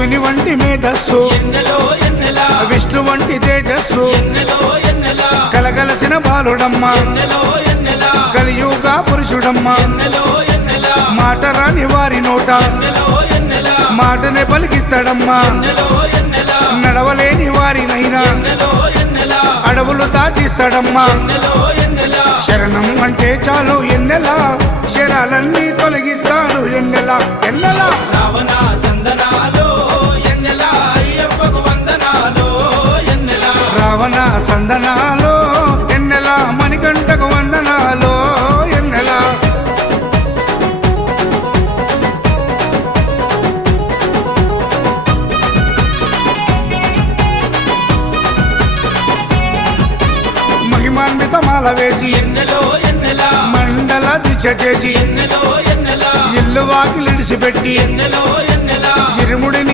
శివుని వంటి మేధస్సు విష్ణు వంటి తేజస్సు కలగలసిన బాలుడమ్మ కలియుగ పురుషుడమ్మ మాట రాని వారి నోట మాటనే పలికిస్తాడమ్మా నడవలేని వారినైనా అడవులు దాటిస్తాడమ్మా శరణం అంటే చాలు ఎన్నెలా శరాలన్నీ తొలగిస్తాడు ఎన్నెలా ఎన్నెలా రావణ సందనాలో ఎన్నెలా అయ్యప్పకు వందనాలో ఎన్నెలా రావణ సందనాలో ఎన్నెలా మణికంఠకు వందనాలో ఎన్నెలా మహిమాన్వితమాల వేసి ఎన్నెలో ఎన్నెలా మండల దీక్ష చేసి ఎన్నెలో ఎన్నెలా ఇల్లు వాకిలిడిసిపెట్టి ఎన్నెలో ఎన్నెలా ఇరుముడిని